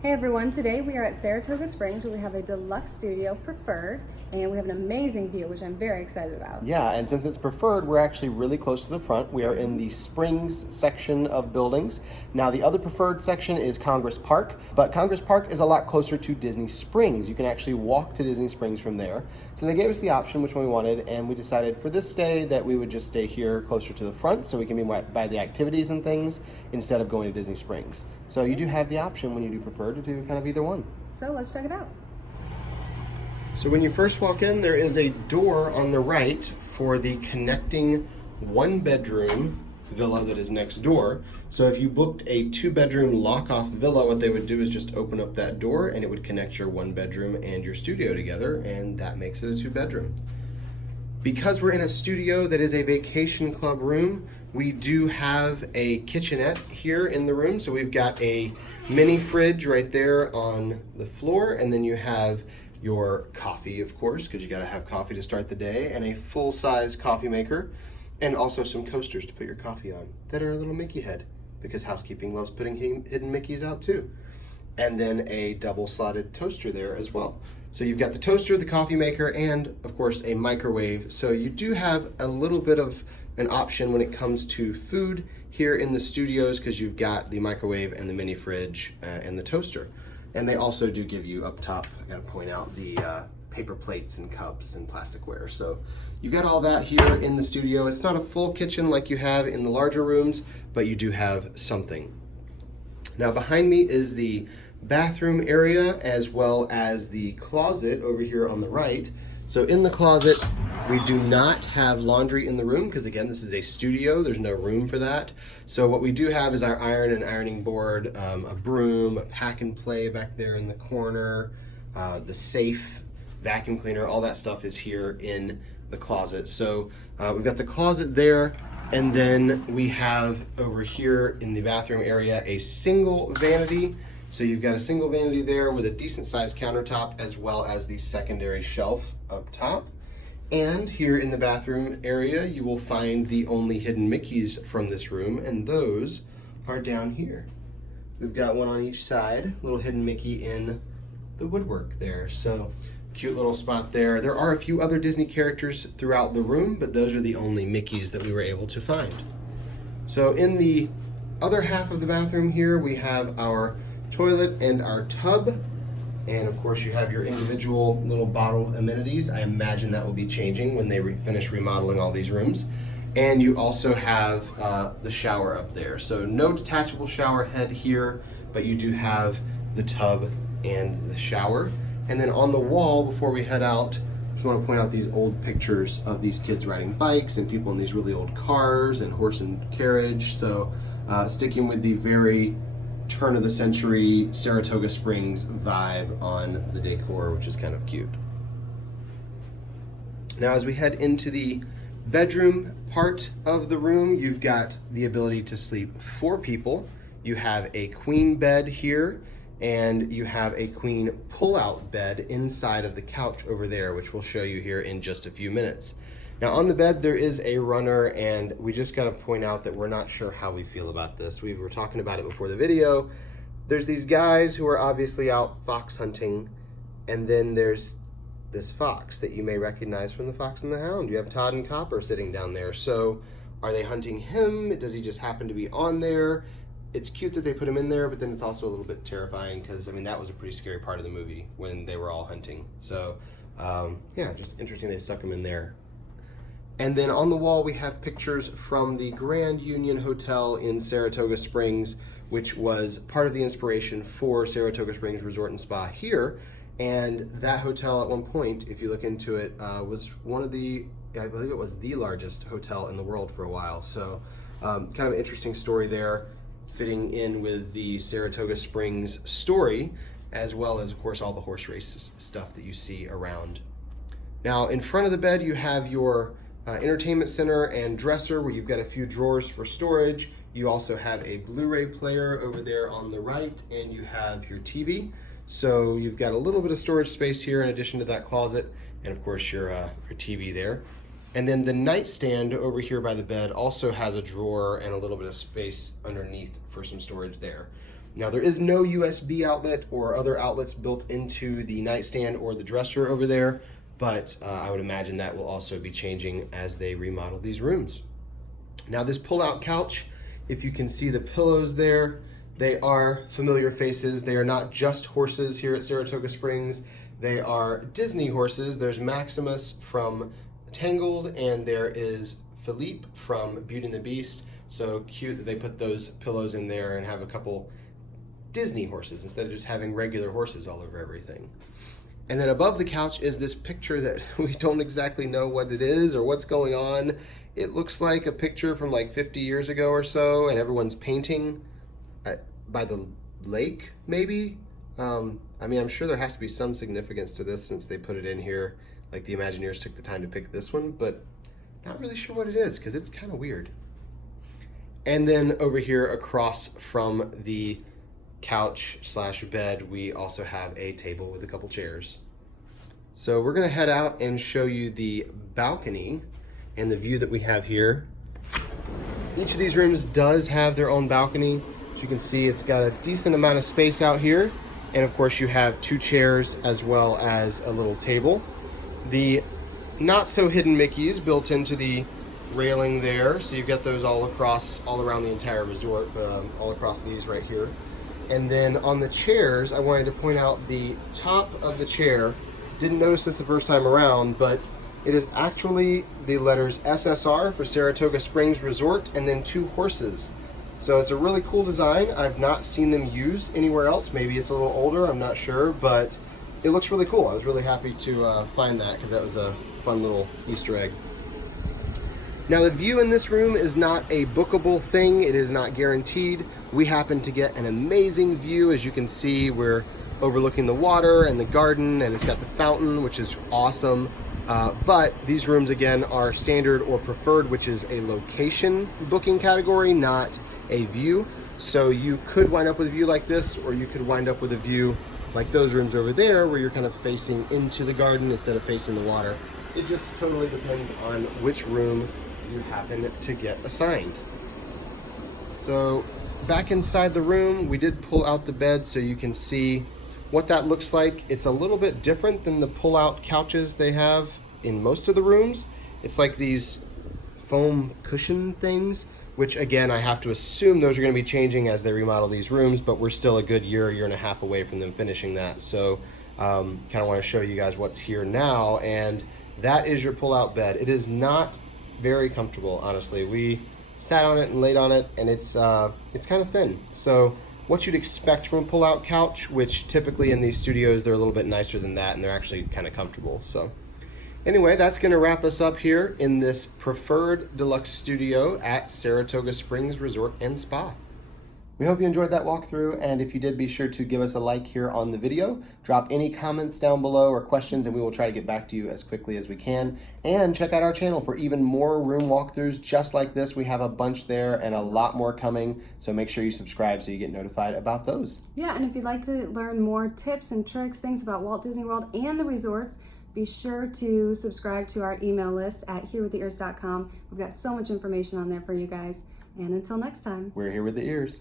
Hey everyone, today we are at Saratoga Springs where we have a deluxe studio preferred and we have an amazing view which I'm very excited about. Yeah, and since it's preferred, we're actually really close to the front. We are in the Springs section of buildings. Now, the other preferred section is Congress Park, but Congress Park is a lot closer to Disney Springs. You can actually walk to Disney Springs from there. So they gave us the option which one we wanted, and we decided for this stay that we would just stay here closer to the front so we can be by the activities and things instead of going to Disney Springs. So you do have the option when you do prefer to do kind of either one. So let's check it out. So when you first walk in, there is a door on the right for the connecting one-bedroom villa that is next door. So if you booked a two-bedroom lock-off villa, what they would do is just open up that door and it would connect your one-bedroom and your studio together, and that makes it a two-bedroom. Because we're in a studio that is a vacation club room, we do have a kitchenette here in the room. So we've got a mini fridge right there on the floor, and then you have your coffee, of course, because you got to have coffee to start the day, and a full-size coffee maker, and also some coasters to put your coffee on that are a little Mickey head, because housekeeping loves putting hidden Mickeys out too. And then a double-slotted toaster there as well. So you've got the toaster, the coffee maker, and of course a microwave. So you do have a little bit of an option when it comes to food here in the studios, because you've got the microwave and the mini fridge and the toaster. And they also do give you up top, I gotta point out, the paper plates and cups and plasticware. So you got all that here in the studio. It's not a full kitchen like you have in the larger rooms, but you do have something. Now behind me is the bathroom area as well as the closet over here on the right. So in the closet, we do not have laundry in the room because, again, this is a studio. There's no room for that. So what we do have is our iron and ironing board, a broom, a pack and play back there in the corner, the safe, vacuum cleaner, all that stuff is here in the closet. So we've got the closet there, and then we have over here in the bathroom area a single vanity. So you've got a single vanity there with a decent sized countertop as well as the secondary shelf up top. And here in the bathroom area, you will find the only hidden Mickeys from this room, and those are down here. We've got one on each side, little hidden Mickey in the woodwork there. So cute little spot there. There are a few other Disney characters throughout the room, but those are the only Mickeys that we were able to find. So in the other half of the bathroom here, we have our toilet and our tub, and of course you have your individual little bottled amenities. I imagine that will be changing when they finish remodeling all these rooms. And you also have the shower up there. So no detachable shower head here, but you do have the tub and the shower. And then on the wall, before we head out, I just want to point out these old pictures of these kids riding bikes and people in these really old cars and horse and carriage. So sticking with the very turn of the century Saratoga Springs vibe on the decor, which is kind of cute. Now as we head into the bedroom part of the room, you've got the ability to sleep 4 people. You have a queen bed here, and you have a queen pull-out bed inside of the couch over there, which we'll show you here in just a few minutes. Now on the bed, there is a runner, and we just gotta point out that we're not sure how we feel about this. We were talking about it before the video. There's these guys who are obviously out fox hunting, and then there's this fox that you may recognize from The Fox and the Hound. You have Todd and Copper sitting down there. So are they hunting him? Does he just happen to be on there? It's cute that they put him in there, but then it's also a little bit terrifying because, I mean, that was a pretty scary part of the movie when they were all hunting. So yeah, just interesting they stuck him in there. And then on the wall, we have pictures from the Grand Union Hotel in Saratoga Springs, which was part of the inspiration for Saratoga Springs Resort and Spa here. And that hotel at one point, if you look into it, was one of the, I believe it was the largest hotel in the world for a while. So kind of an interesting story there, fitting in with the Saratoga Springs story, as well as, of course, all the horse race stuff that you see around. Now, in front of the bed, you have your entertainment center and dresser where you've got a few drawers for storage. You also have a Blu-ray player over there on the right, and you have your TV. So you've got a little bit of storage space here in addition to that closet, and of course your TV there. And then the nightstand over here by the bed also has a drawer and a little bit of space underneath for some storage there. Now there is no USB outlet or other outlets built into the nightstand or the dresser over there, but I would imagine that will also be changing as they remodel these rooms. Now this pull-out couch, if you can see the pillows there, they are familiar faces. They are not just horses here at Saratoga Springs. They are Disney horses. There's Maximus from Tangled, and there is Philippe from Beauty and the Beast. So cute that they put those pillows in there and have a couple Disney horses instead of just having regular horses all over everything. And then above the couch is this picture that we don't exactly know what it is or what's going on. It looks like a picture from like 50 years ago or so, and everyone's painting by the lake, maybe? I mean, I'm sure there has to be some significance to this since they put it in here, like the Imagineers took the time to pick this one, but not really sure what it is because it's kind of weird. And then over here across from the couch slash bed, we also have a table with a couple chairs. So we're gonna head out and show you the balcony and the view that we have here. Each of these rooms does have their own balcony. As you can see, it's got a decent amount of space out here. And of course you have 2 chairs as well as a little table. The not so hidden Mickeys built into the railing there. So you've got those all around the entire resort, all across these right here. And then on the chairs, I wanted to point out the top of the chair. Didn't notice this the first time around, but it is actually the letters SSR for Saratoga Springs Resort and then 2 horses. So it's a really cool design. I've not seen them used anywhere else. Maybe it's a little older, I'm not sure, but it looks really cool. I was really happy to find that because that was a fun little Easter egg. Now the view in this room is not a bookable thing. It is not guaranteed. We happen to get an amazing view. As you can see, we're overlooking the water and the garden, and it's got the fountain, which is awesome. But these rooms, again, are standard or preferred, which is a location booking category, not a view. So you could wind up with a view like this, or you could wind up with a view like those rooms over there, where you're kind of facing into the garden instead of facing the water. It just totally depends on which room you happen to get assigned. So back inside the room, we did pull out the bed so you can see what that looks like. It's a little bit different than the pull-out couches they have in most of the rooms. It's like these foam cushion things, which again, I have to assume those are going to be changing as they remodel these rooms, but we're still a good year and a half away from them finishing that. So kind of want to show you guys what's here now, and that is your pull-out bed. It is not very comfortable, honestly. We sat on it and laid on it, and it's kind of thin. So what you'd expect from a pull-out couch, which typically in these studios, they're a little bit nicer than that, and they're actually kind of comfortable. So anyway, that's going to wrap us up here in this preferred deluxe studio at Saratoga Springs Resort and Spa. We hope you enjoyed that walkthrough, and if you did, be sure to give us a like here on the video. Drop any comments down below or questions, and we will try to get back to you as quickly as we can. And check out our channel for even more room walkthroughs just like this. We have a bunch there and a lot more coming, so make sure you subscribe so you get notified about those. Yeah, and if you'd like to learn more tips and tricks, things about Walt Disney World and the resorts, be sure to subscribe to our email list at herewiththeears.com. We've got so much information on there for you guys. And until next time, We're here with the ears.